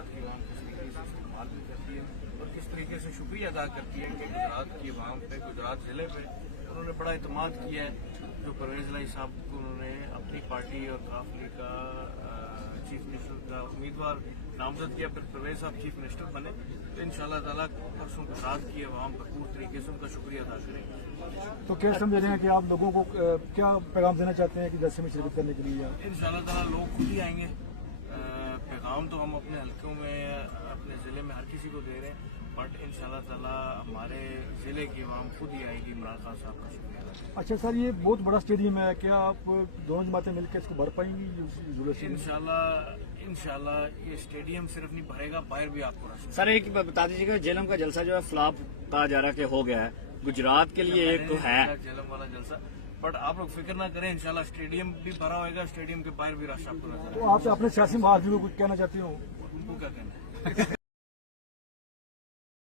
गुजरात की आवाम किस तरीके से इस्तेमाल भी करती है और किस तरीके से शुक्रिया अदा करती है कि गुजरात की आवाम पे, गुजरात ज़िले पे उन्होंने बड़ा इत्मीनान किया है। जो परवेज़ इलाही साहब को उन्होंने अपनी पार्टी और काफ लीग का चीफ मिनिस्टर का उम्मीदवार नामजद किया, फिर परवेज़ साहब चीफ मिनिस्टर बने, तो इंशाअल्लाह ताला परसों गुजरात की आवाम भरपूर तरीके से उनका शुक्रिया अदा करेंगे। तो क्या समझ रहे हैं कि आप लोगों को क्या पैगाम देना चाहते हैं कि जलसे में शिरकत करने के लिए? इंशाअल्लाह ताला लोग खुद ही आएंगे। पैगाम तो हम अपने हल्कों में, अपने ज़िले में हर किसी को दे रहे हैं, बट इंशाअल्लाह ताला हमारे ज़िले की आवाम खुद ही आएगी इमरान खान साहब का शुक्रिया अदा करेंगे। अच्छा सर, ये बहुत बड़ा स्टेडियम है, क्या आप दोनों जमातें मिलकर इसको भर पाएंगी? इंशाअल्लाह ये स्टेडियम सिर्फ नहीं भरेगा, बाहर भी आपको रास्ता। सर एक बता दीजिएगा, जेलम का जलसा जो है फ्लॉप कहा जा रहा है कि हो गया है, गुजरात के लिए एक तो है जेलम वाला जलसा, बट आप लोग फिक्र ना करें, इंशाल्लाह स्टेडियम भी भरा होगा, स्टेडियम के बाहर भी रास्ता आपको नजर तो आप अपने सियासी महारथियों को कुछ कहना चाहते हो? उनको क्या कहना है।